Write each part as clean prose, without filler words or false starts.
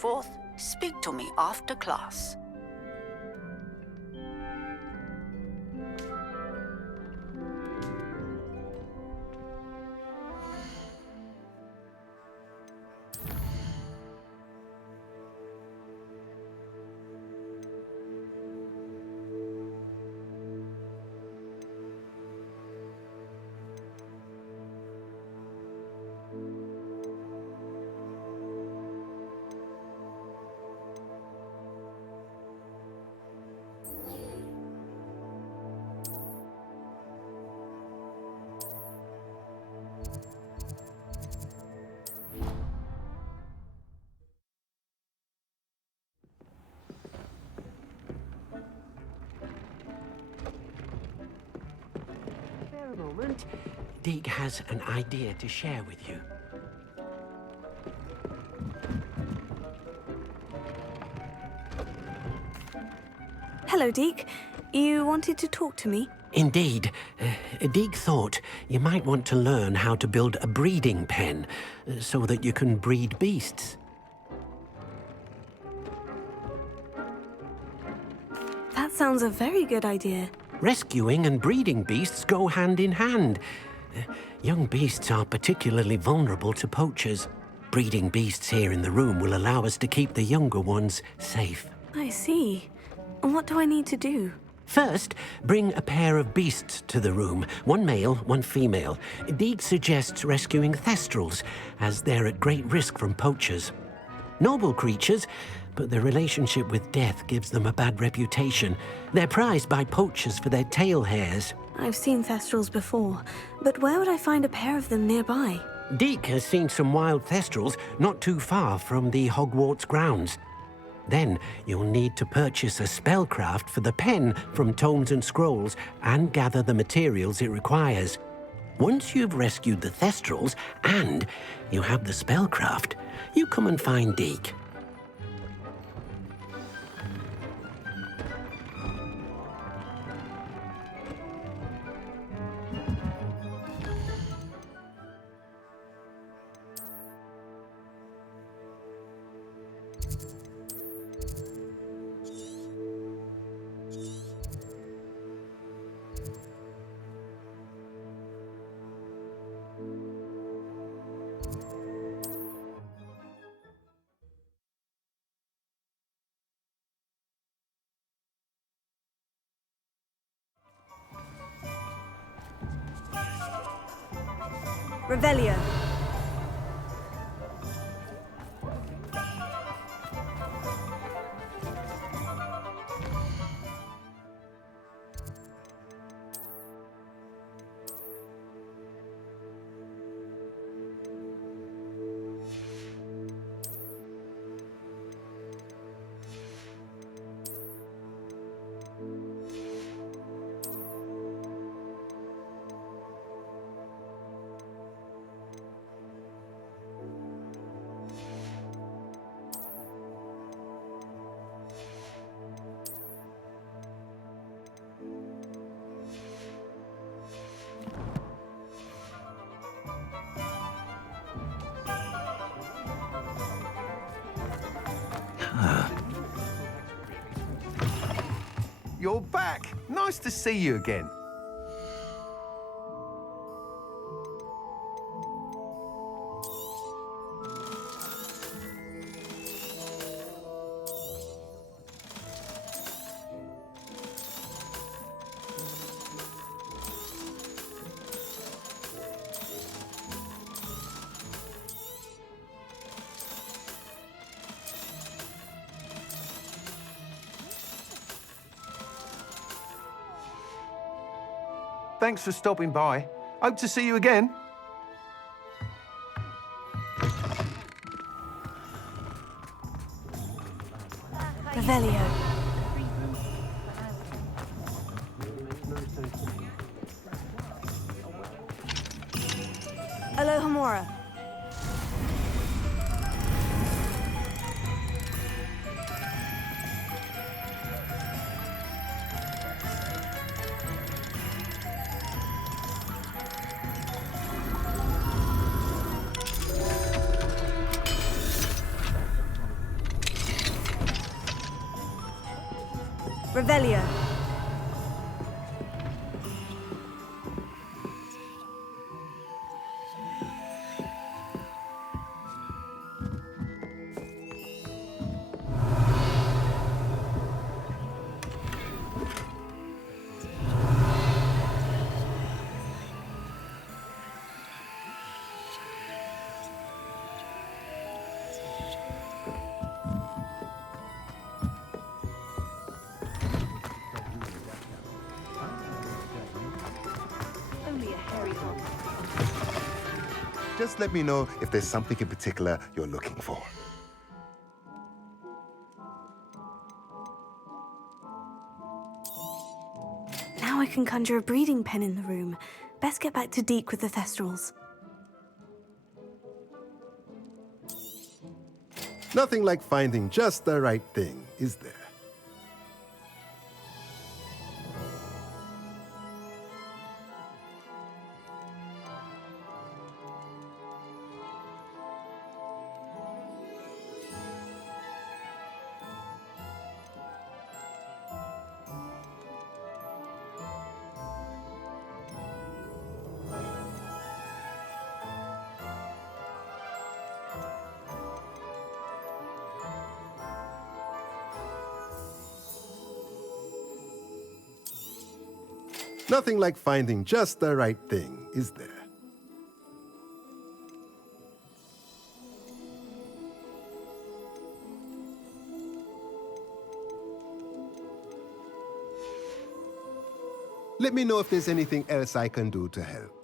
forth, speak to me after class. A moment. Deke has an idea to share with you. Hello, Deke. You wanted to talk to me? Indeed. Deke thought you might want to learn how to build a breeding pen so that you can breed beasts. That sounds a very good idea. Rescuing and breeding beasts go hand in hand. Young beasts are particularly vulnerable to poachers. Breeding beasts here in the room will allow us to keep the younger ones safe. I see. And what do I need to do? First, bring a pair of beasts to the room. One male, one female. Deke suggests rescuing Thestrals, as they're at great risk from poachers. Noble creatures, but their relationship with death gives them a bad reputation. They're prized by poachers for their tail hairs. I've seen Thestrals before, but where would I find a pair of them nearby? Deke has seen some wild Thestrals not too far from the Hogwarts grounds. Then you'll need to purchase a spellcraft for the pen from Tomes and Scrolls and gather the materials it requires. Once you've rescued the Thestrals and you have the spellcraft, you come and find Deke. Revelio. You're back. Nice to see you again. Thanks for stopping by. Hope to see you again. Revelio. Alohomora. Revelio. Just let me know if there's something in particular you're looking for. Now I can conjure a breeding pen in the room. Best get back to Deke with the Thestrals. Nothing like finding just the right thing, is there? Nothing like finding just the right thing, is there? Let me know if there's anything else I can do to help.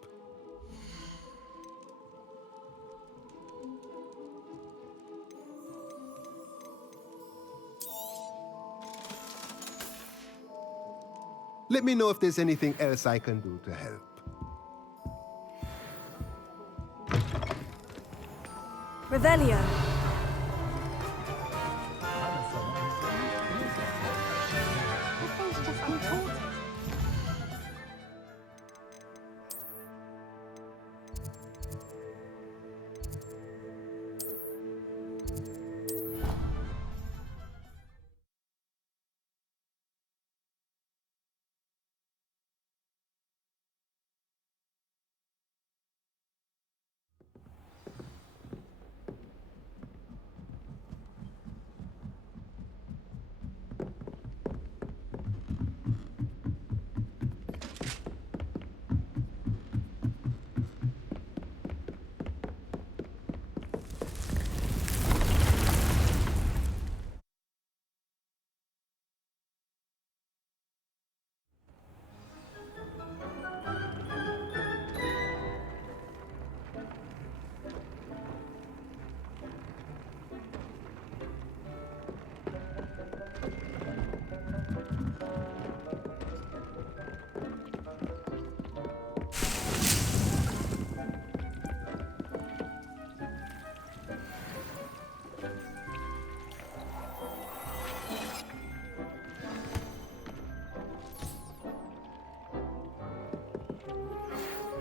Let me know if there's anything else I can do to help. Revelio.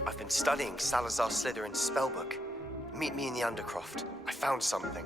I've been studying Salazar Slytherin's spellbook. Meet me in the Undercroft. I found something.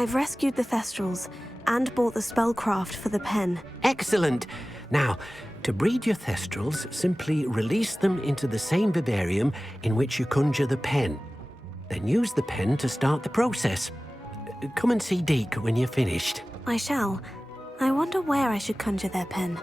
I've rescued the Thestrals and bought the spellcraft for the pen. Excellent. Now, To breed your Thestrals, simply release them into the same vivarium in which you conjure the pen. Then use the pen to start the process. Come and see Deke when you're finished. I shall. I wonder where I should conjure their pen.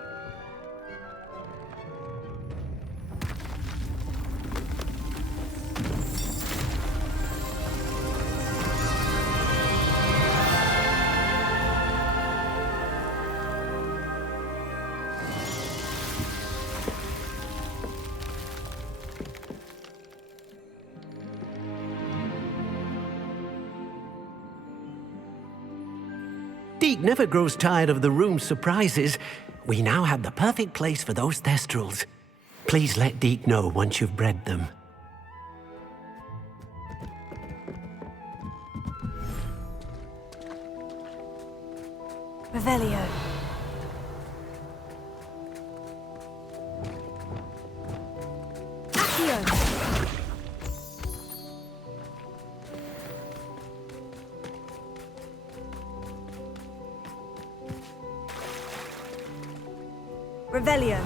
Deke never grows tired of the room's surprises. We now have the perfect place for those Thestrals. Please let Deke know once you've bred them. Revelio. Accio. Revelio.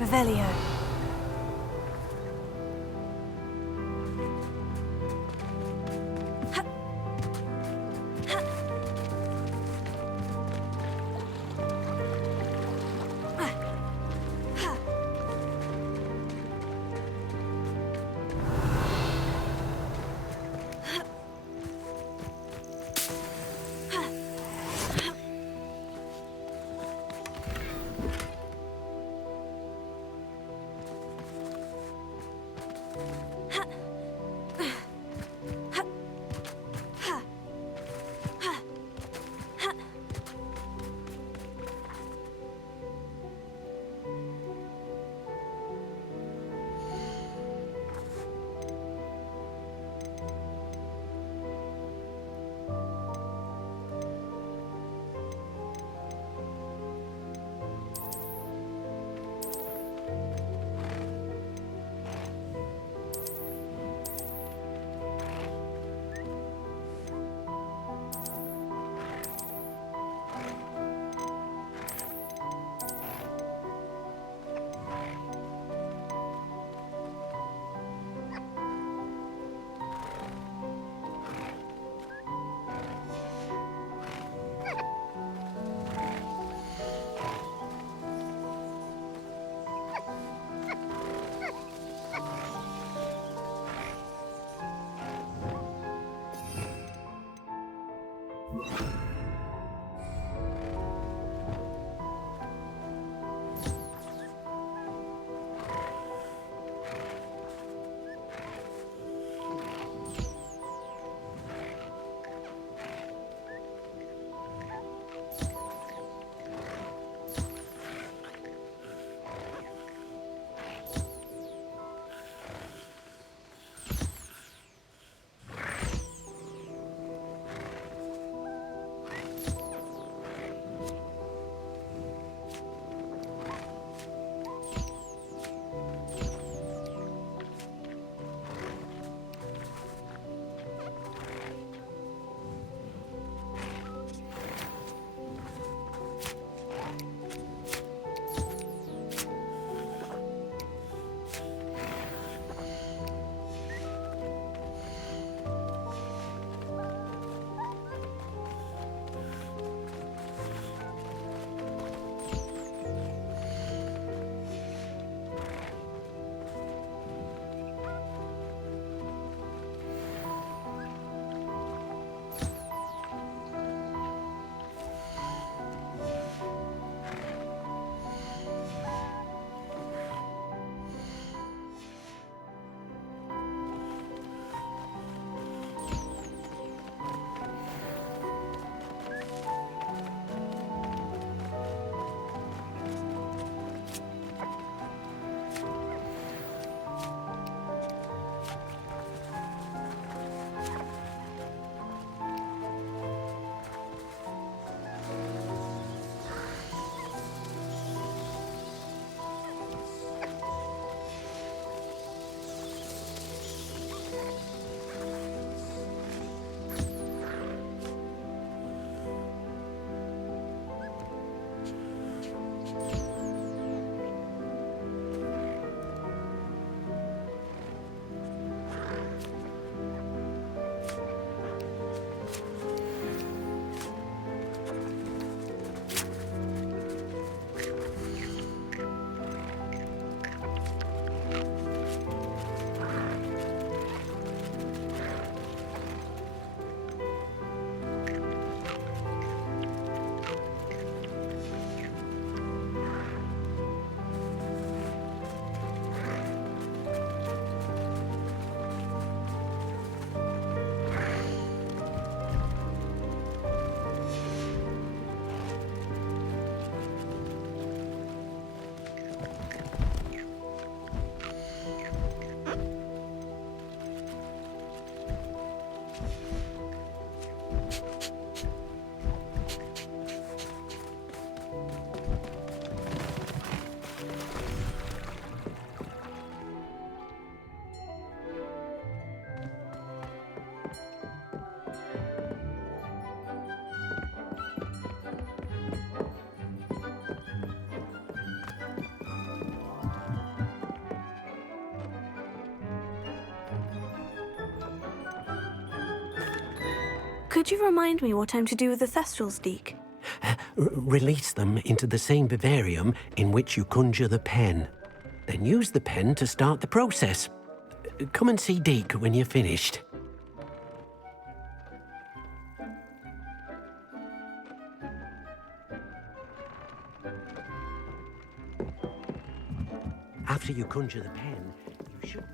Revelio. Could you remind me what I'm to do with the Thestrals, Deke? Release them into the same vivarium in which you conjure the pen. Then use the pen to start the process. Come and see Deke when you're finished. After you conjure the pen, you should...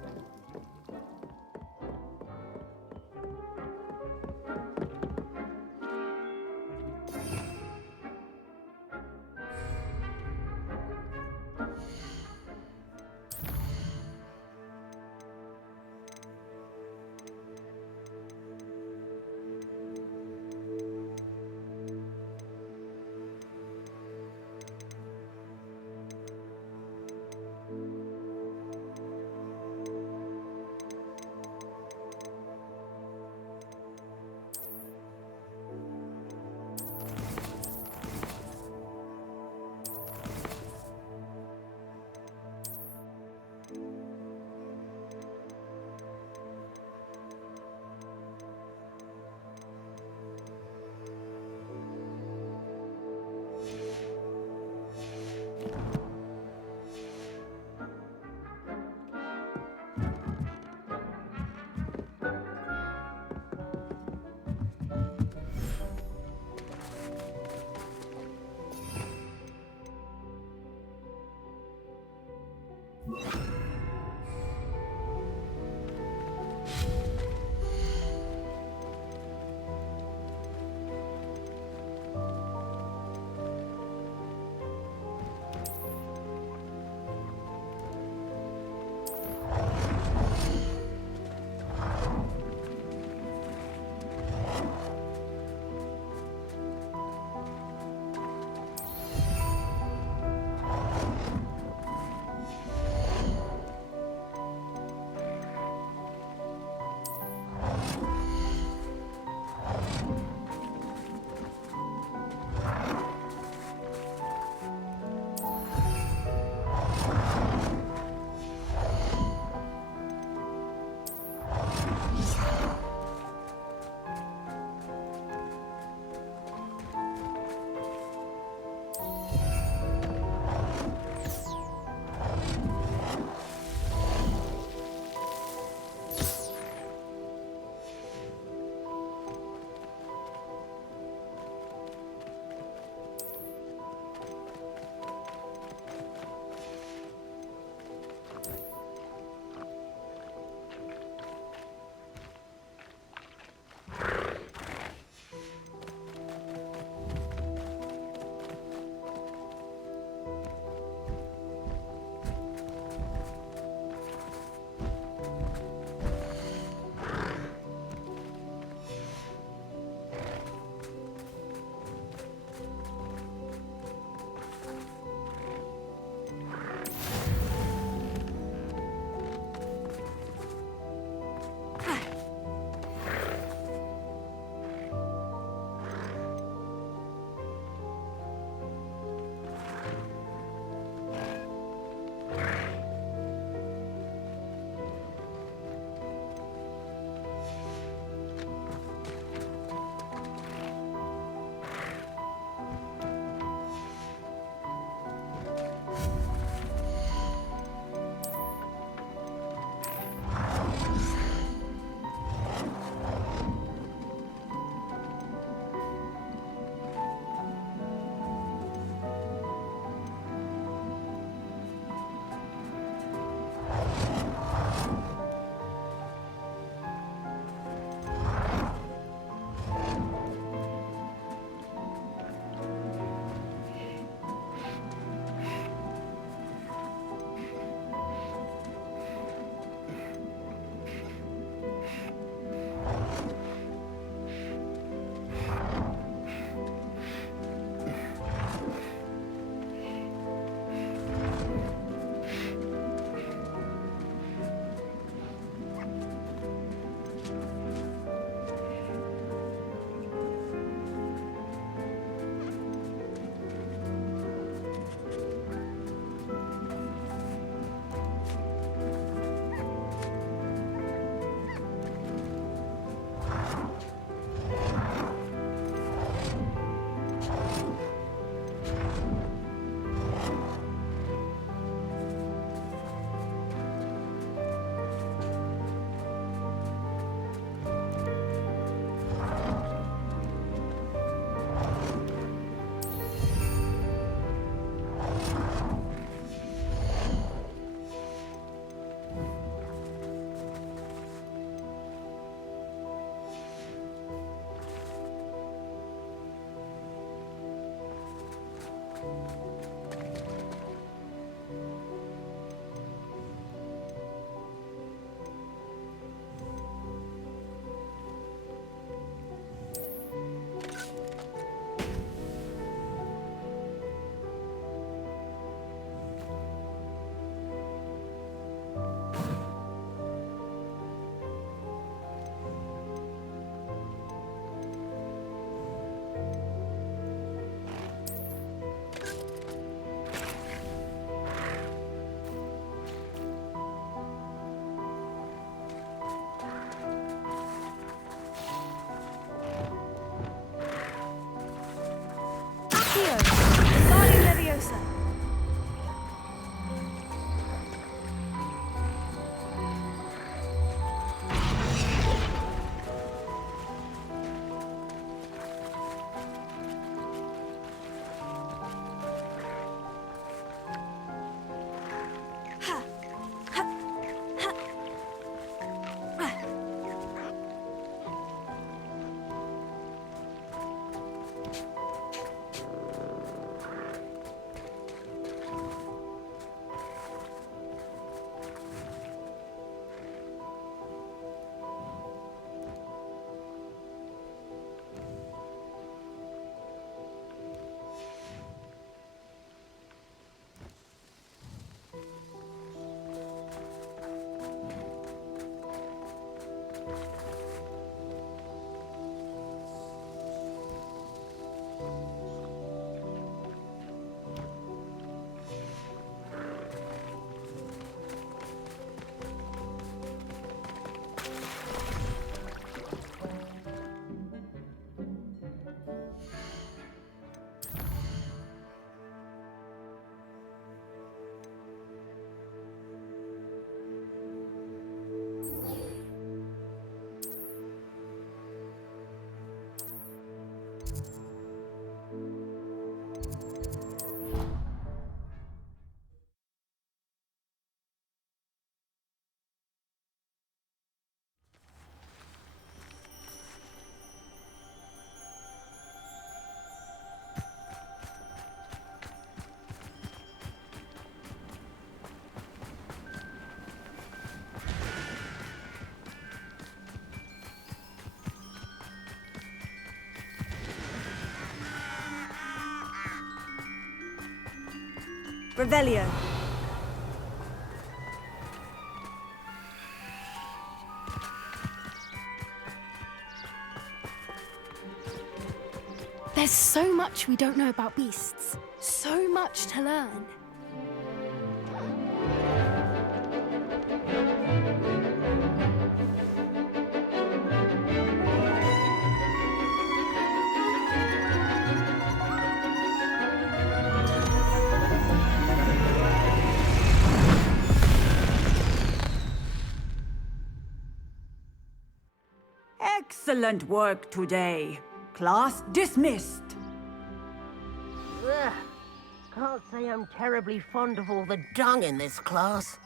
Revelio. There's so much we don't know about beasts. So much to learn. Excellent work today. Class dismissed. Ugh. Can't say I'm terribly fond of all the dung in this class.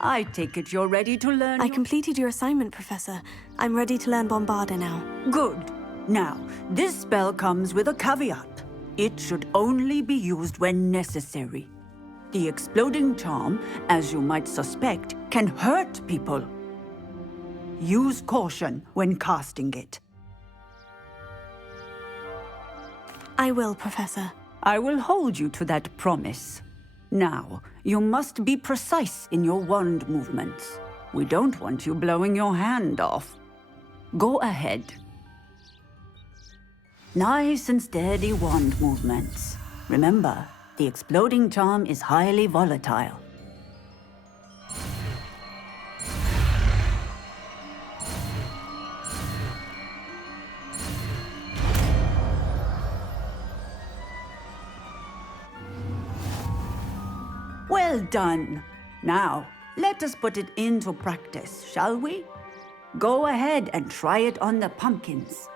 I take it you're ready to learn. I completed your assignment, Professor. I'm ready to learn Bombarda now. Good. Now, this spell comes with a caveat. It should only be used when necessary. The exploding charm, as you might suspect, can hurt people. Use caution when casting it. I will, Professor. I will hold you to that promise. Now, you must be precise in your wand movements. We don't want you blowing your hand off. Go ahead. Nice and steady wand movements. Remember, the exploding charm is highly volatile. Well done. Now, let us put it into practice, shall we? Go ahead and try it on the pumpkins.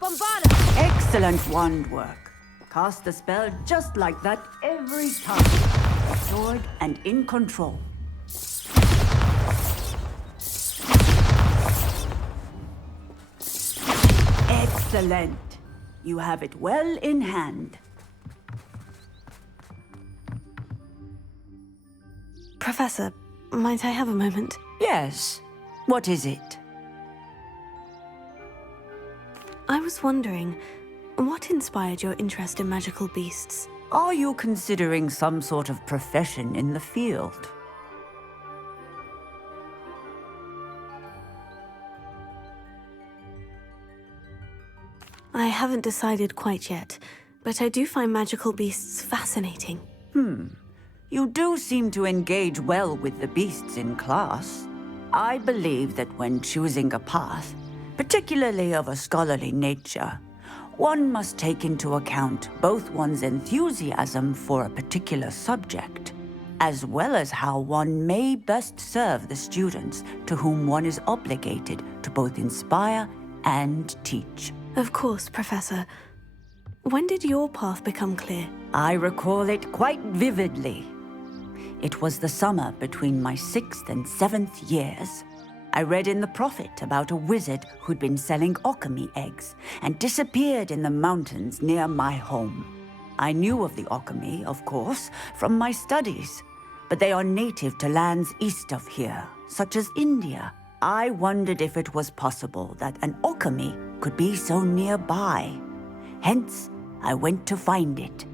Bombarda! Excellent wand work. Cast the spell just like that every time. Assured and in control. Excellent. You have it well in hand. Professor, might I have a moment? Yes. What is it? I was wondering, what inspired your interest in magical beasts? Are you considering some sort of profession in the field? I haven't decided quite yet, but I do find magical beasts fascinating. You do seem to engage well with the beasts in class. I believe that when choosing a path, particularly of a scholarly nature, one must take into account both one's enthusiasm for a particular subject, as well as how one may best serve the students to whom one is obligated to both inspire and teach. Of course, Professor. When did your path become clear? I recall it quite vividly. It was the summer between my 6th and 7th years. I read in the Prophet about a wizard who'd been selling alchemy eggs and disappeared in the mountains near my home. I knew of the alchemy, of course, from my studies, but they are native to lands east of here, such as India. I wondered if it was possible that an alchemy could be so nearby. Hence, I went to find it.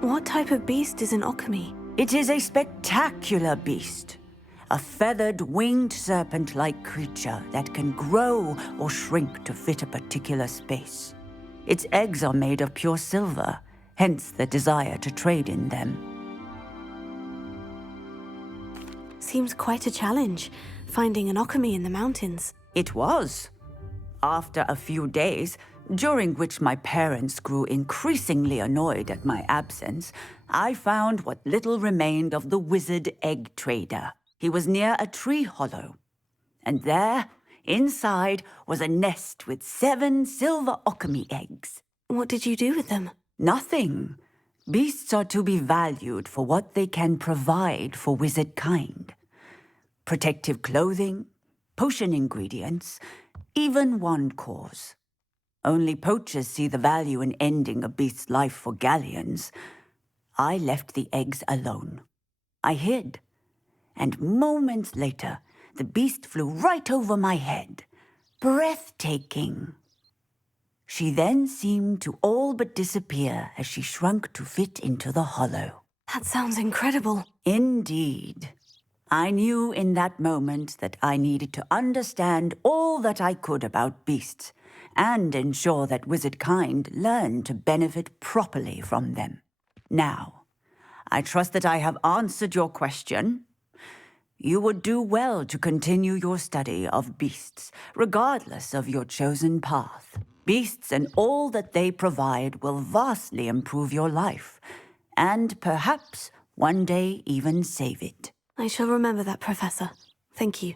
What type of beast is an alchemy? It is a spectacular beast. A feathered, winged serpent-like creature that can grow or shrink to fit a particular space. Its eggs are made of pure silver, hence the desire to trade in them. Seems quite a challenge, finding an alchemy in the mountains. It was. After a few days, during which my parents grew increasingly annoyed at my absence, I found what little remained of the wizard egg trader. He was near a tree hollow. And there, inside, was a nest with 7 silver alchemy eggs. What did you do with them? Nothing. Beasts are to be valued for what they can provide for wizard kind. Protective clothing, potion ingredients, even wand cores. Only poachers see the value in ending a beast's life for galleons. I left the eggs alone. I hid. And moments later, the beast flew right over my head. Breathtaking. She then seemed to all but disappear as she shrunk to fit into the hollow. That sounds incredible. Indeed. I knew in that moment that I needed to understand all that I could about beasts and ensure that wizard kind learned to benefit properly from them. Now, I trust that I have answered your question. You would do well to continue your study of beasts, regardless of your chosen path. Beasts and all that they provide will vastly improve your life, and perhaps one day even save it. I shall remember that, Professor. Thank you.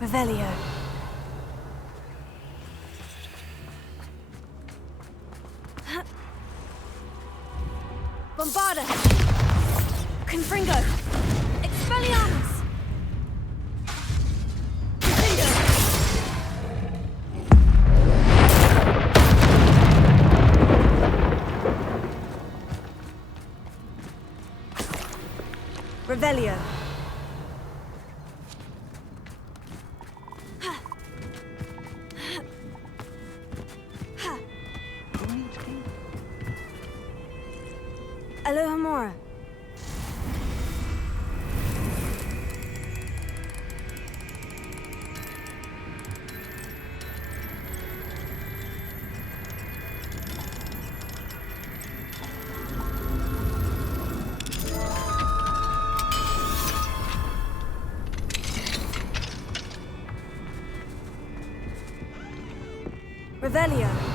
Revelio. Bombarda! Confringo! Expelliarmus! Confringo! Revelio. Alohomora. Revelio.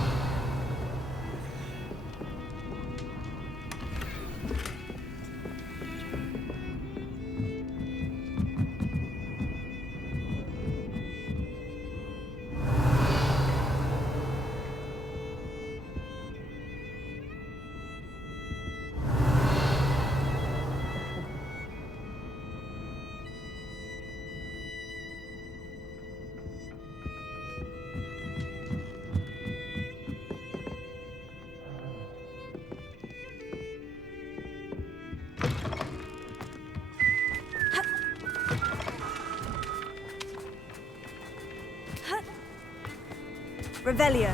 Revelio.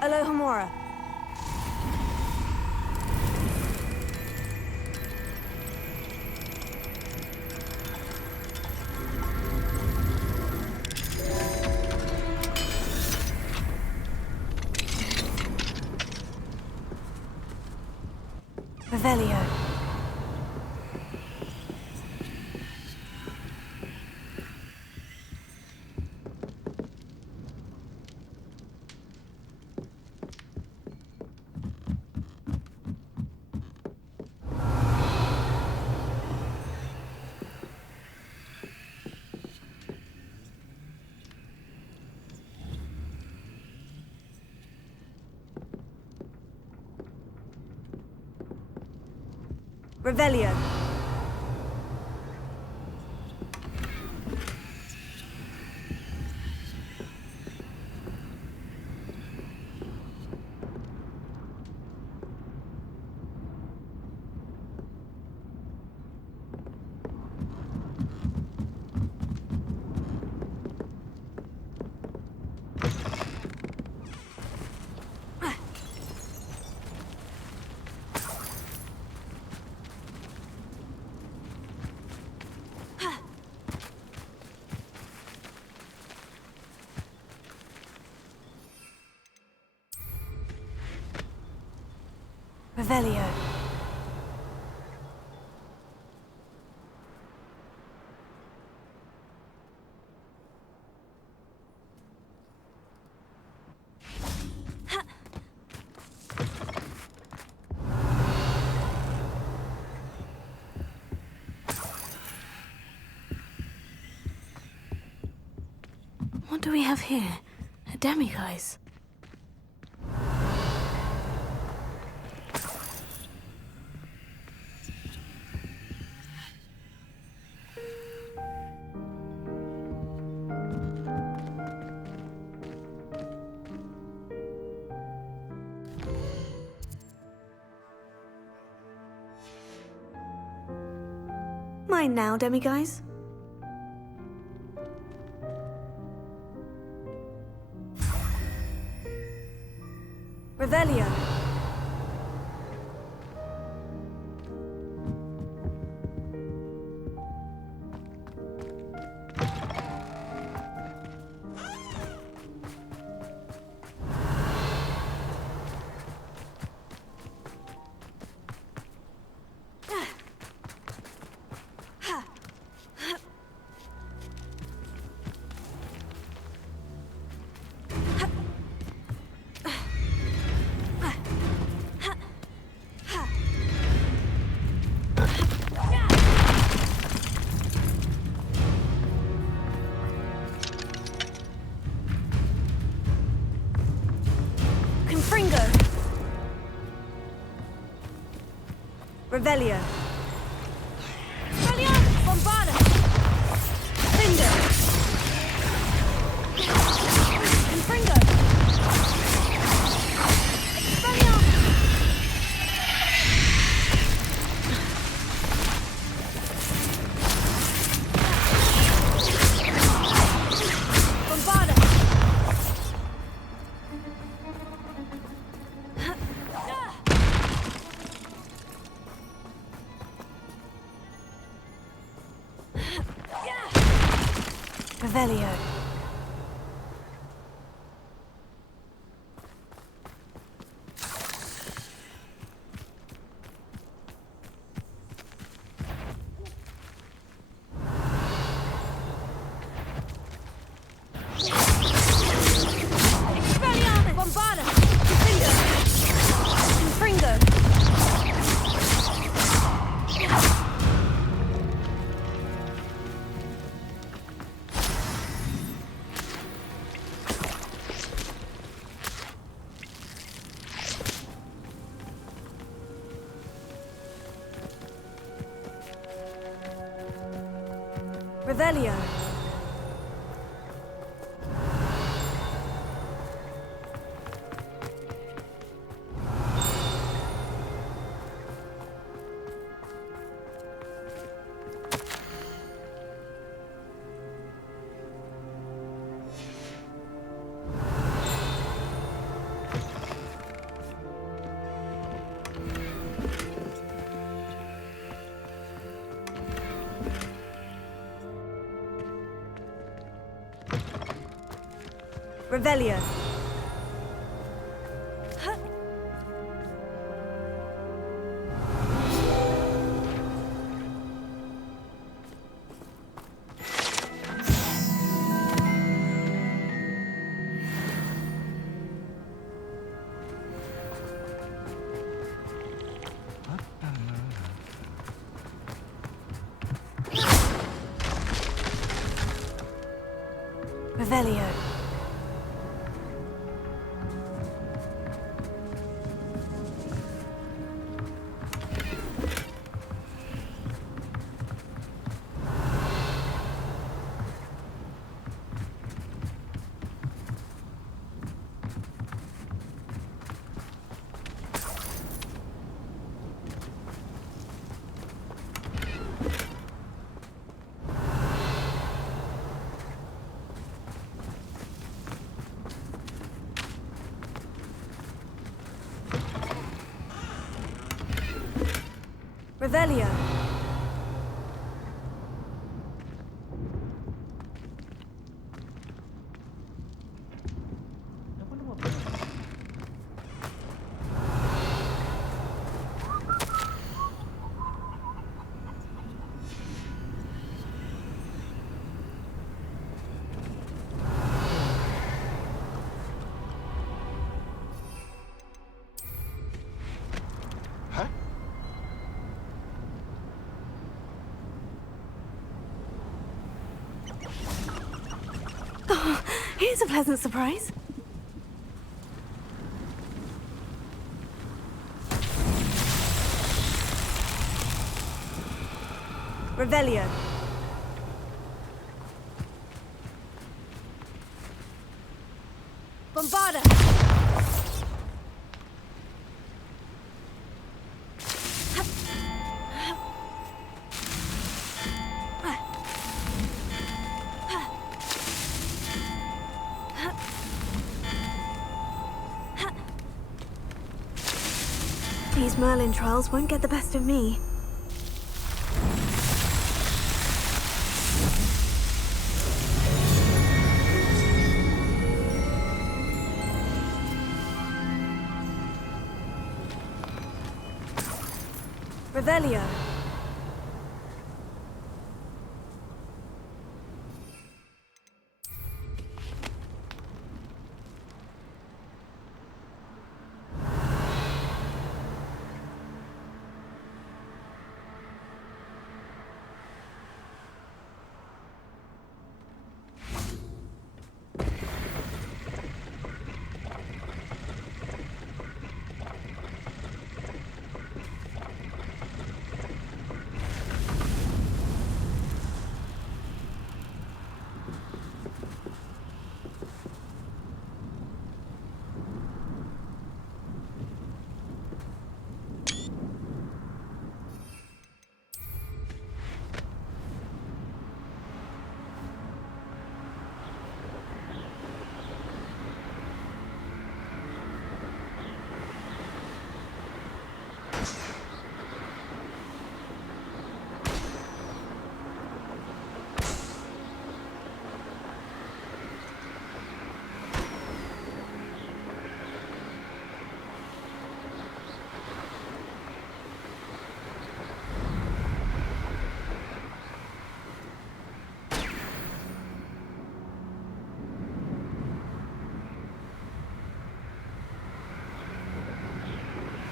Alohomora. Revelio. Revelio. Revelio. What do we have here? A demiguise. Mine now, demiguise. Revelio. Revelio. Bombarda. Finger. Confringo. Bombarda. Revelio. Bombarda. Confringo. Revelio. Revelio. Revelio. Revelio. Here's a pleasant surprise. Revelio. Bombarda! These Merlin Trials won't get the best of me. Revelio.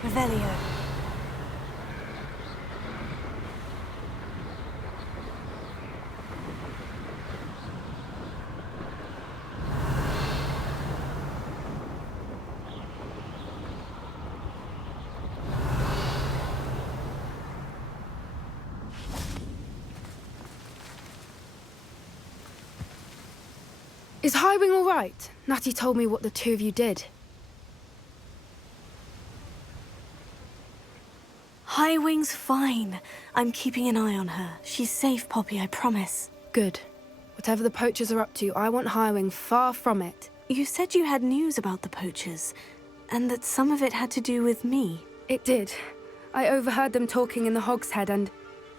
Revelio. Is Highwing all right? Natty told me what the two of you did. Highwing's fine. I'm keeping an eye on her. She's safe, Poppy, I promise. Good. Whatever the Poachers are up to, I want Highwing far from it. You said you had news about the Poachers, and that some of it had to do with me. It did. I overheard them talking in the Hogshead, and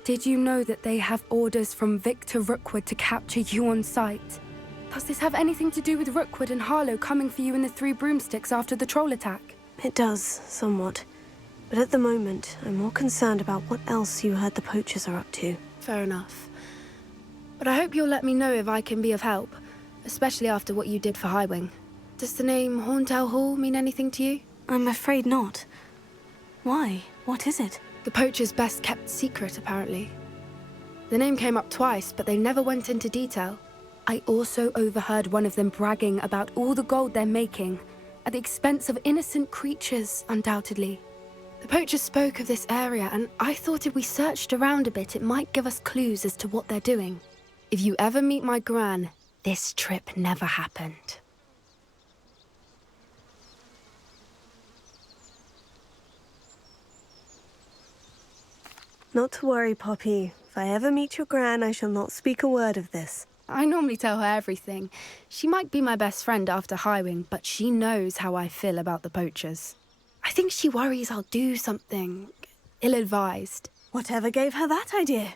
did you know that they have orders from Victor Rookwood to capture you on sight? Does this have anything to do with Rookwood and Harlow coming for you in the Three Broomsticks after the troll attack? It does, somewhat. But at the moment, I'm more concerned about what else you heard the Poachers are up to. Fair enough. But I hope you'll let me know if I can be of help, especially after what you did for Highwing. Does the name Horntail Hall mean anything to you? I'm afraid not. Why? What is it? The Poachers' best-kept secret, apparently. The name came up twice, but they never went into detail. I also overheard one of them bragging about all the gold they're making, at the expense of innocent creatures, undoubtedly. The Poachers spoke of this area, and I thought if we searched around a bit, it might give us clues as to what they're doing. If you ever meet my gran, this trip never happened. Not to worry, Poppy. If I ever meet your gran, I shall not speak a word of this. I normally tell her everything. She might be my best friend after Highwing, but she knows how I feel about the Poachers. I think she worries I'll do something ill-advised. Whatever gave her that idea?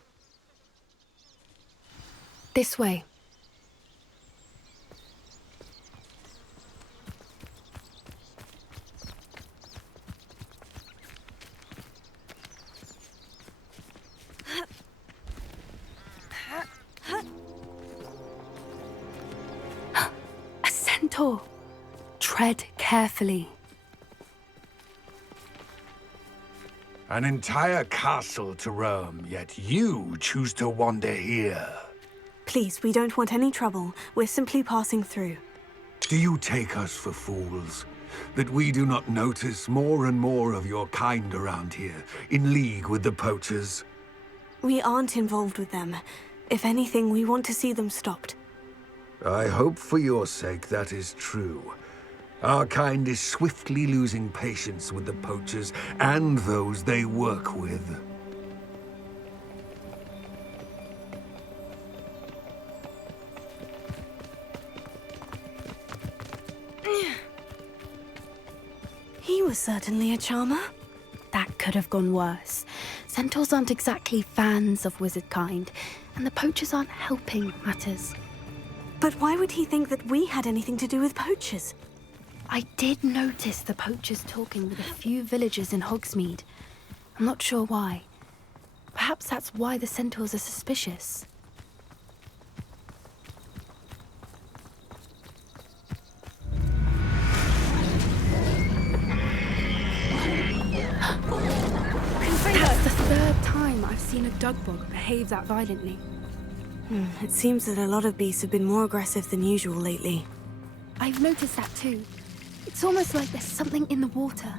This way. A centaur. Tread carefully. An entire castle to roam, yet you choose to wander here. Please, we don't want any trouble. We're simply passing through. Do you take us for fools? That we do not notice more and more of your kind around here, in league with the Poachers? We aren't involved with them. If anything, we want to see them stopped. I hope for your sake that is true. Our kind is swiftly losing patience with the Poachers and those they work with. He was certainly a charmer. That could have gone worse. Centaurs aren't exactly fans of wizard kind, and the Poachers aren't helping matters. But why would he think that we had anything to do with Poachers? I did notice the Poachers talking with a few villagers in Hogsmeade. I'm not sure why. Perhaps that's why the Centaurs are suspicious. That's the third time I've seen a Dugbog behave that violently. It seems that a lot of beasts have been more aggressive than usual lately. I've noticed that too. It's almost like there's something in the water.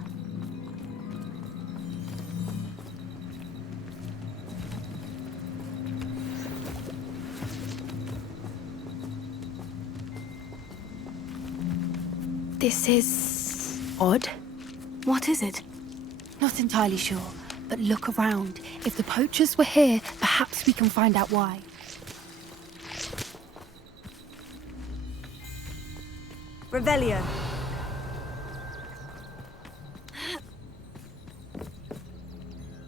This is odd. What is it? Not entirely sure, but look around. If the Poachers were here, perhaps we can find out why. Revelio.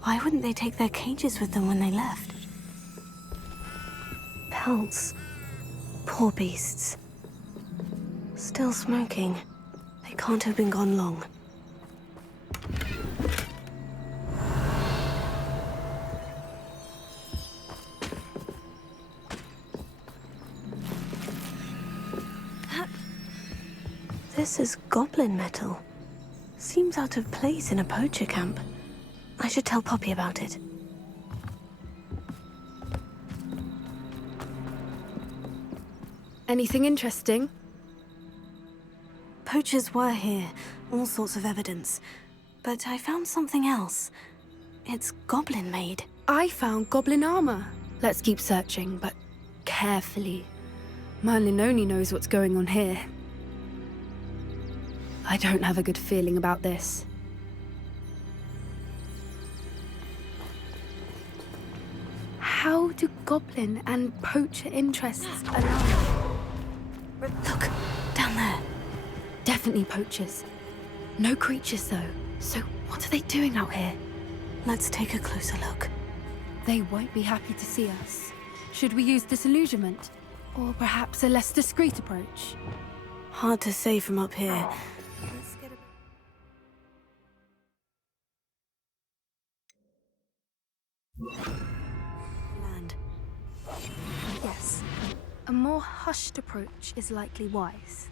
Why wouldn't they take their cages with them when they left? Pelts. Poor beasts. Still smoking. They can't have been gone long. This is goblin metal. Seems out of place in a poacher camp. I should tell Poppy about it. Anything interesting? Poachers were here, all sorts of evidence. But I found something else. It's goblin-made. I found goblin armor. Let's keep searching, but carefully. Merlin only knows what's going on here. I don't have a good feeling about this. How do goblin and poacher interests align? Look, down there. Definitely poachers. No creatures, though. So what are they doing out here? Let's take a closer look. They won't be happy to see us. Should we use disillusionment? Or perhaps a less discreet approach? Hard to say from up here. Land. Yes. A more hushed approach is likely wise.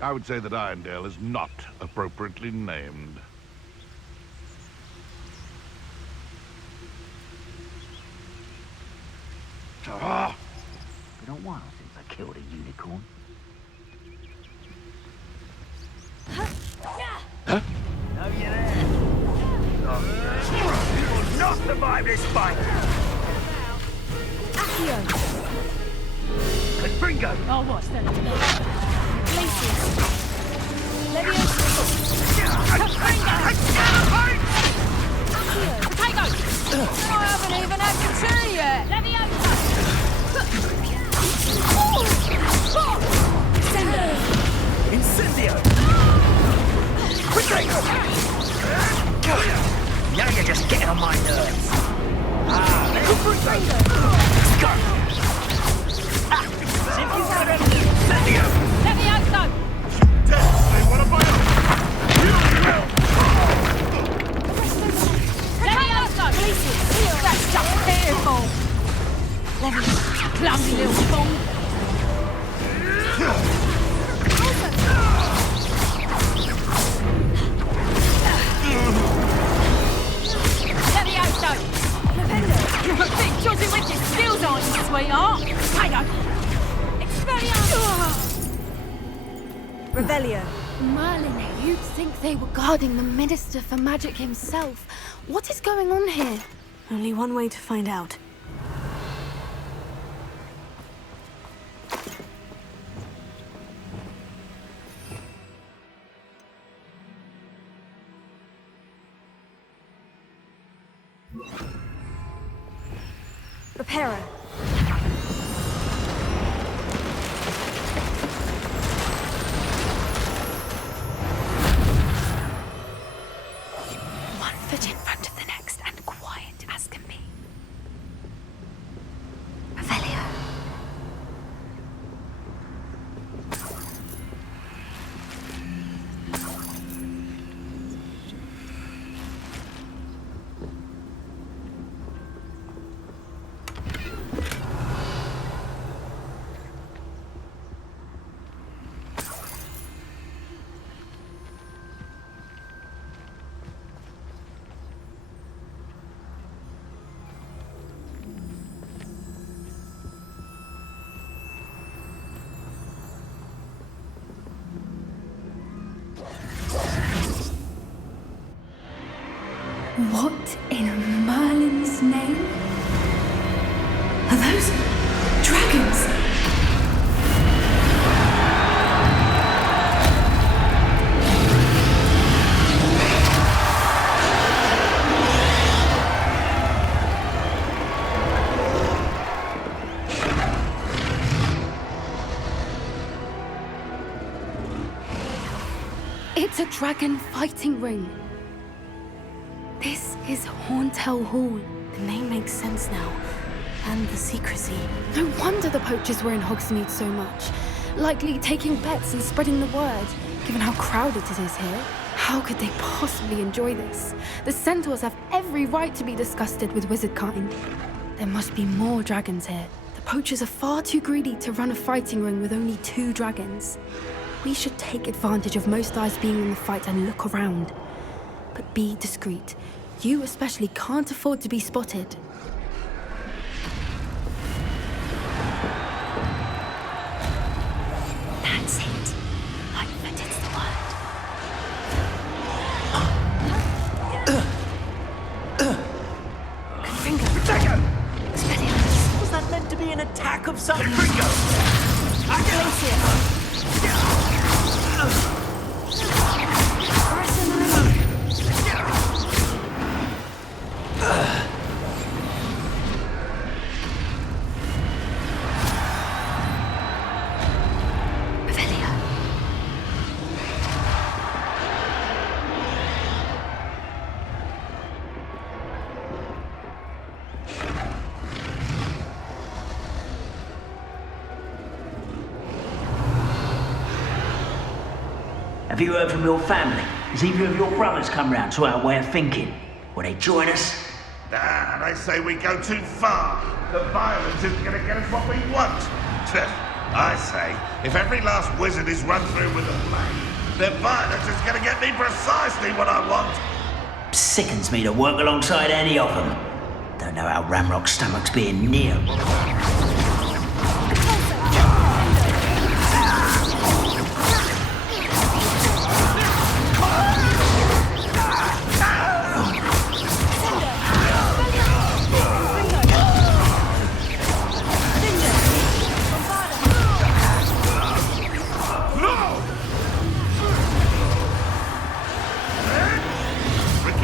I would say that Irondale is not appropriately named. It's been a while since I killed a unicorn. Huh? Oh, you're there. You will not survive this fight! Accio! Bringo! Oh, what's that? Places! Leviosa! Potato! I haven't even had the tea yet! Leviosa! Incendio! Quickly! Now you're just getting on my nerves. Let's go! Leviosa! Death! What about Leviosa! That's just fearful! Leviosa, clumsy little fool! Revelio. Merlin, you'd think they were guarding the Minister for Magic himself. What is going on here? Only one way to find out. Reparo. One foot in front of the next and quiet as can be. Revelio. What in Merlin's name? Are those dragons? It's a dragon fighting ring. This is Horntail Hall. The name makes sense now. And the secrecy. No wonder the Poachers were in Hogsmeade so much. Likely taking bets and spreading the word, given how crowded it is here. How could they possibly enjoy this? The Centaurs have every right to be disgusted with wizard kind. There must be more dragons here. The Poachers are far too greedy to run a fighting ring with only 2 dragons. We should take advantage of most eyes being in the fight and look around. But be discreet. You especially can't afford to be spotted. That's it. Lightfoot, it's the word. Finger! Was that meant to be an attack of some... Finger! I place it! Have you heard from your family? Has either of your brothers come round to our way of thinking? Will they join us? Nah, they say we go too far. The violence isn't going to get us what we want. I say, if every last wizard is run through with a blade, the violence is going to get me precisely what I want. Sickens me to work alongside any of them. Don't know how Ramrock's stomach's being near.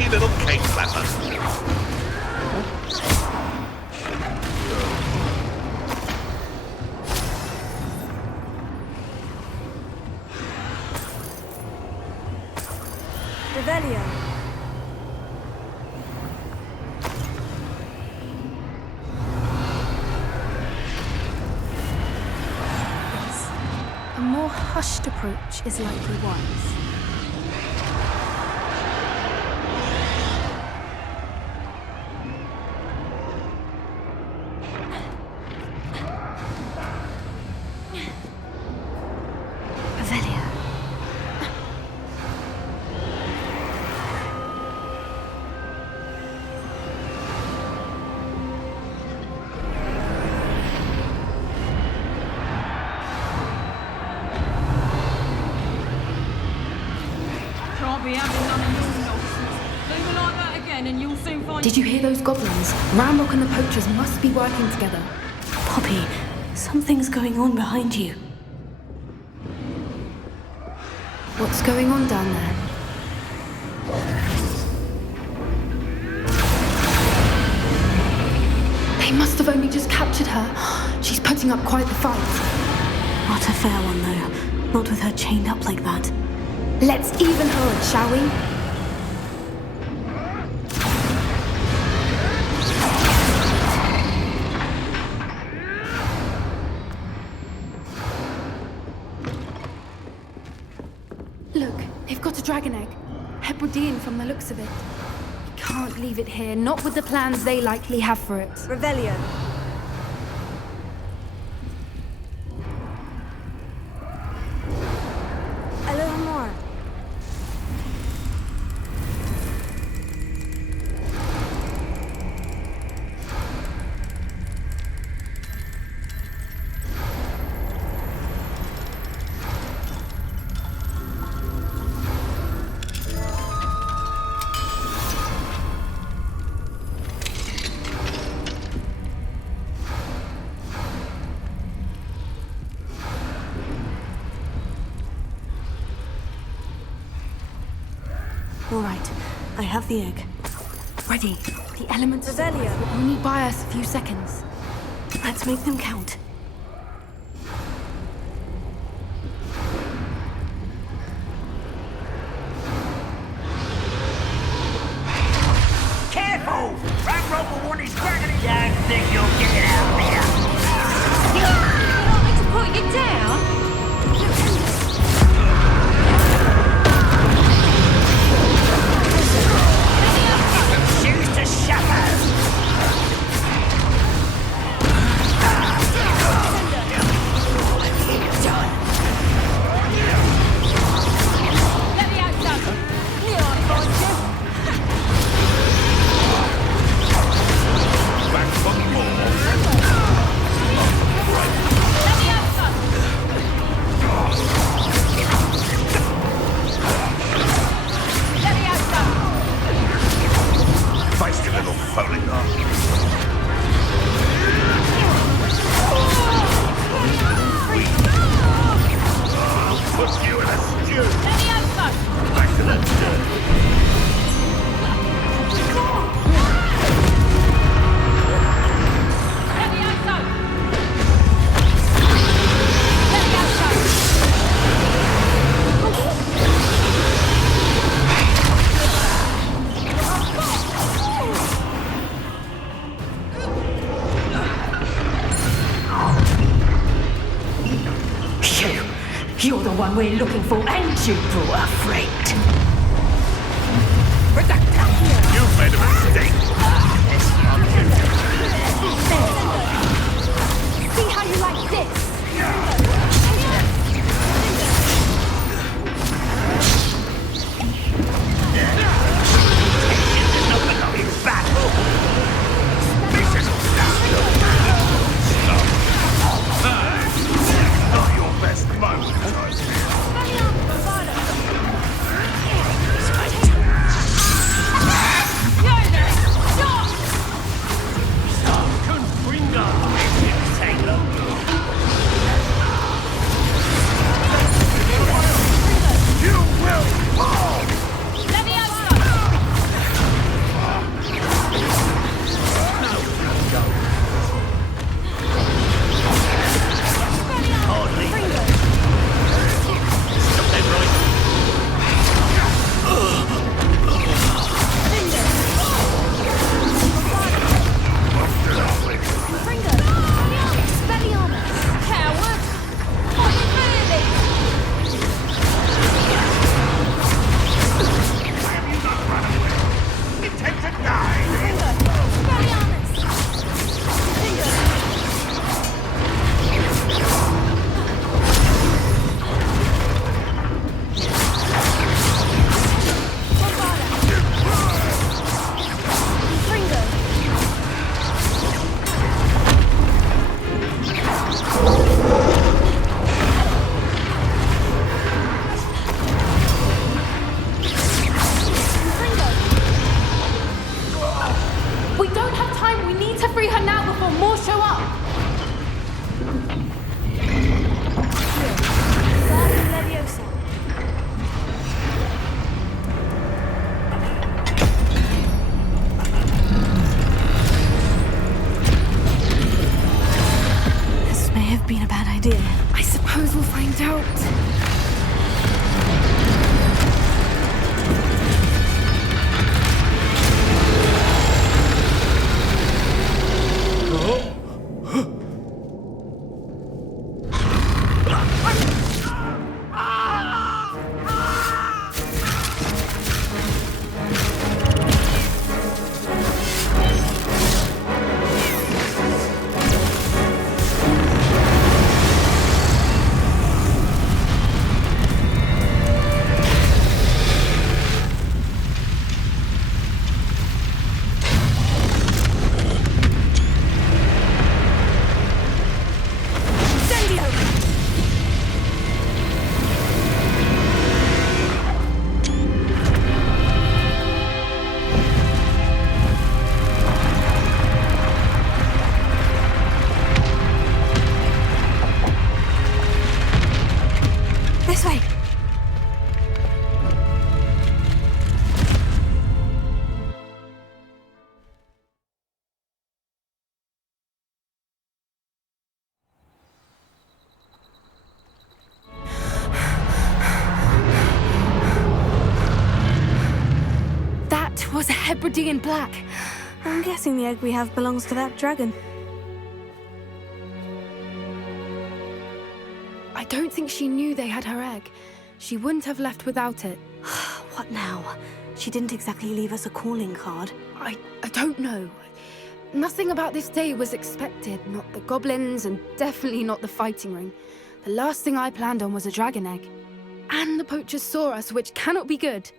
Little cake flapper. Revelio. Yes. A more hushed approach is likely wise. Did you hear those goblins? Ramrock and the Poachers must be working together. Poppy, something's going on behind you. What's going on down there? They must have only just captured her. She's putting up quite the fight. Not a fair one, though. Not with her chained up like that. Let's even her, shall we? Look, they've got a dragon egg. Hebridean from the looks of it. We can't leave it here, not with the plans they likely have for it. Revelio. A little more. All right, I have the egg. Ready. The elements will only buy us a few seconds. Let's make them count. Careful! Ramrock will want his dragon. Don't think you'll get it out there. You want me to put you down? Choose to suffer. Let me out, Doug. You are monster. Back for more. Let me out, Doug. Let me out, Doug. Face your little phony laugh. Put you in a stew. Let me out, Doug. Back to the dirt. Let me out, Doug. Let me out, Doug. You're the one we're looking for, and you brought a friend. You've made a mistake. See how you like this? Not your best moment, I see. was a Hebridean black. I'm guessing the egg we have belongs to that dragon. I don't think she knew they had her egg. She wouldn't have left without it. What now? She didn't exactly leave us a calling card. I don't know. Nothing about this day was expected. Not the goblins, and definitely not the fighting ring. The last thing I planned on was a dragon egg. And the poachers saw us, which cannot be good.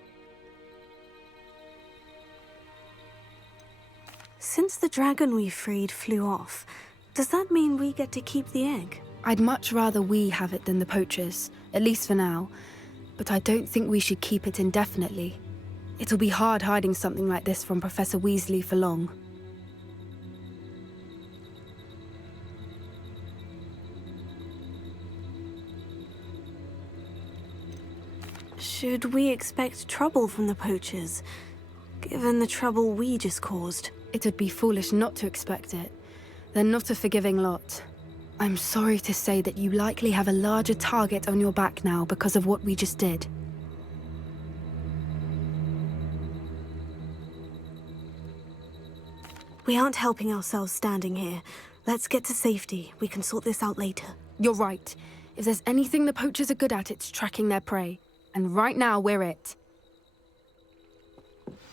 Since the dragon we freed flew off, does that mean we get to keep the egg? I'd much rather we have it than the poachers, at least for now. But I don't think we should keep it indefinitely. It'll be hard hiding something like this from Professor Weasley for long. Should we expect trouble from the poachers, given the trouble we just caused? It would be foolish not to expect it. They're not a forgiving lot. I'm sorry to say that you likely have a larger target on your back now because of what we just did. We aren't helping ourselves standing here. Let's get to safety. We can sort this out later. You're right. If there's anything the poachers are good at, it's tracking their prey. And right now, we're it.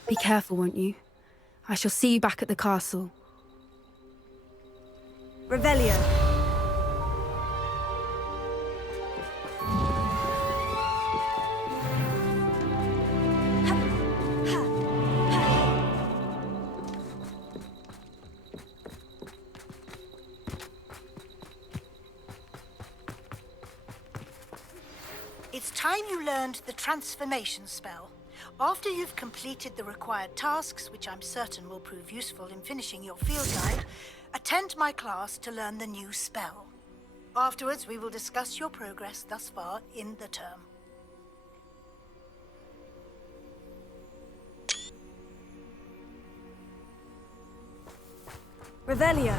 Be careful, won't you? I shall see you back at the castle. Revelio. It's time you learned the transformation spell. After you've completed the required tasks, which I'm certain will prove useful in finishing your field guide, attend my class to learn the new spell. Afterwards, we will discuss your progress thus far in the term. Revelio.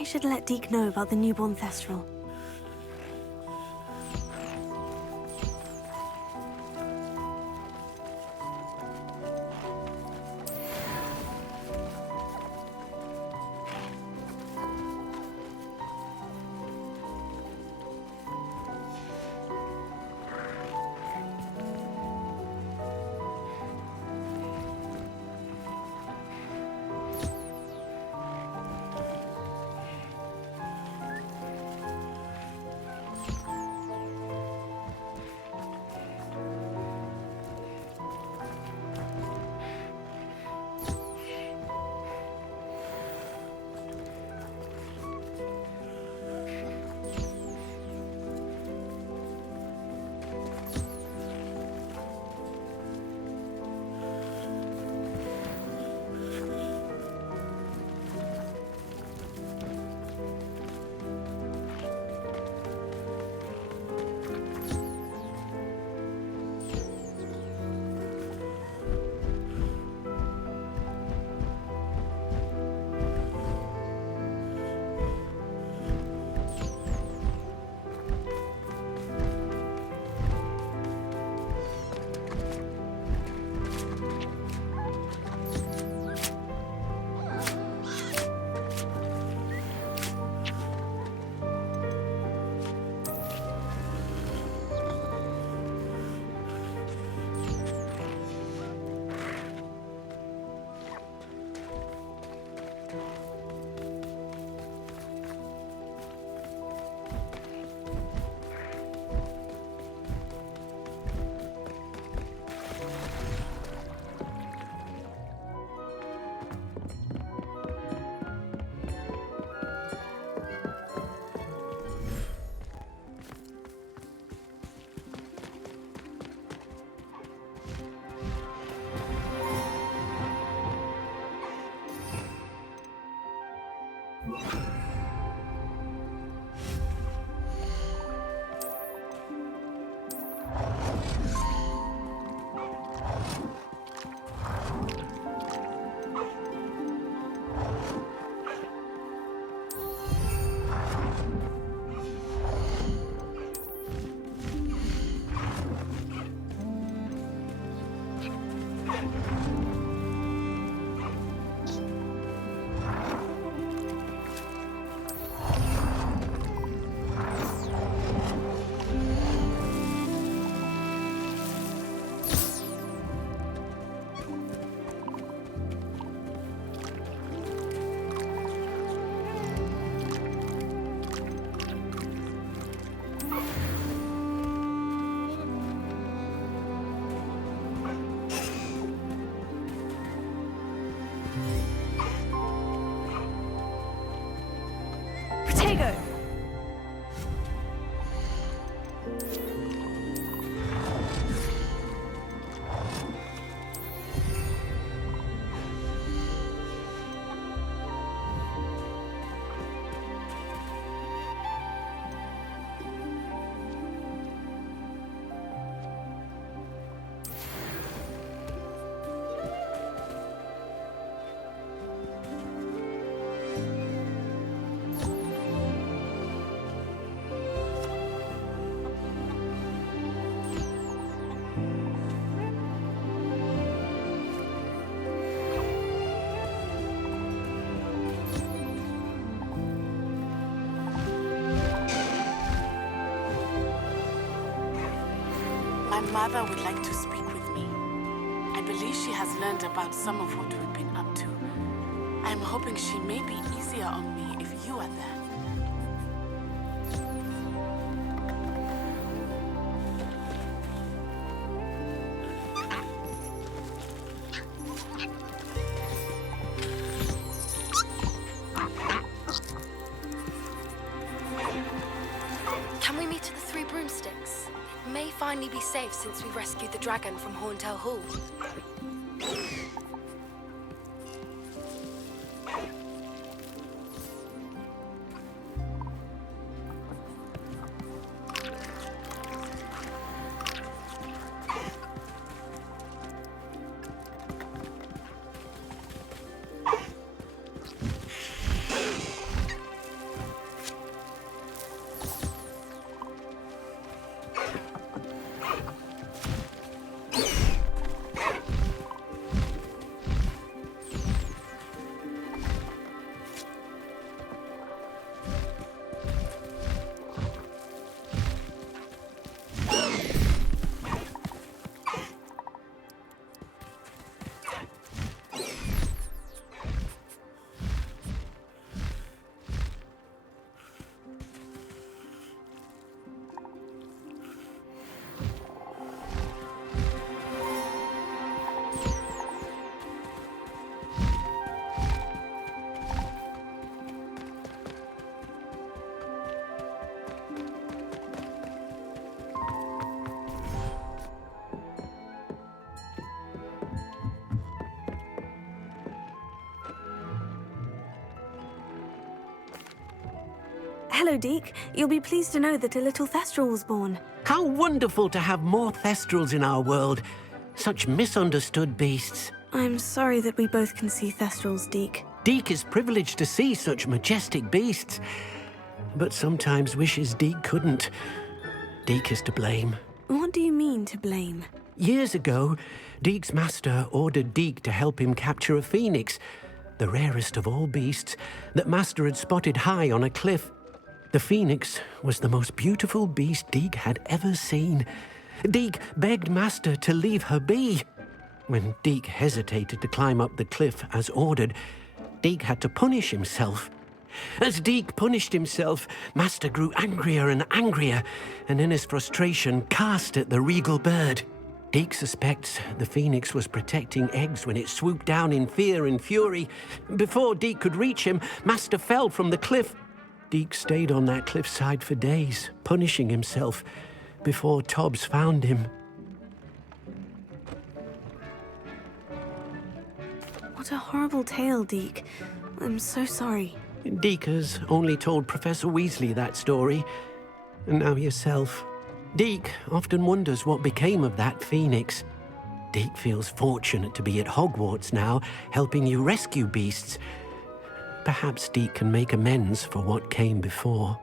I should let Deke know about the newborn Thestral. My mother would like to speak with me. I believe she has learned about some of what we've been up to. I'm hoping she may be easier on me if you are there. Can we meet at the Three Broomsticks? It may finally be safe since we rescued the dragon from Horntail Hall. Hello, Deke. You'll be pleased to know that a little Thestral was born. How wonderful to have more Thestrals in our world. Such misunderstood beasts. I'm sorry that we both can see Thestrals, Deke. Deke is privileged to see such majestic beasts, but sometimes wishes Deke couldn't. Deke is to blame. What do you mean, to blame? Years ago, Deke's master ordered Deke to help him capture a phoenix, the rarest of all beasts, that master had spotted high on a cliff. The phoenix was the most beautiful beast Deke had ever seen. Deke begged master to leave her be. When Deke hesitated to climb up the cliff as ordered, Deke had to punish himself. As Deke punished himself, master grew angrier and angrier, and in his frustration cast at the regal bird. Deke suspects the phoenix was protecting eggs when it swooped down in fear and fury. Before Deke could reach him, master fell from the cliff. Deke stayed on that cliffside for days, punishing himself, before Tobbs found him. What a horrible tale, Deke. I'm so sorry. Deke has only told Professor Weasley that story, and now yourself. Deke often wonders what became of that phoenix. Deke feels fortunate to be at Hogwarts now, helping you rescue beasts. Perhaps Deke can make amends for what came before.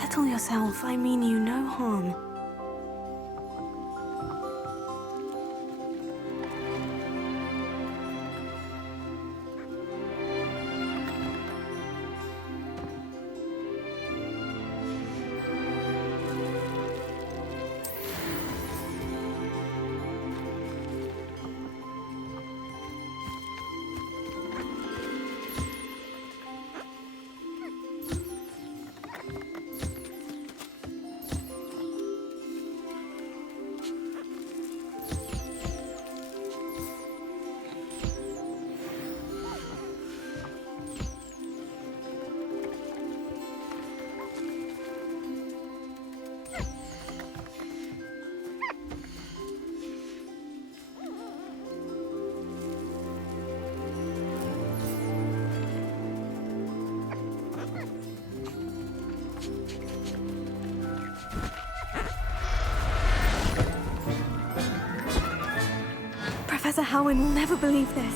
Settle yourself. I mean you no harm. Professor Howin will never believe this.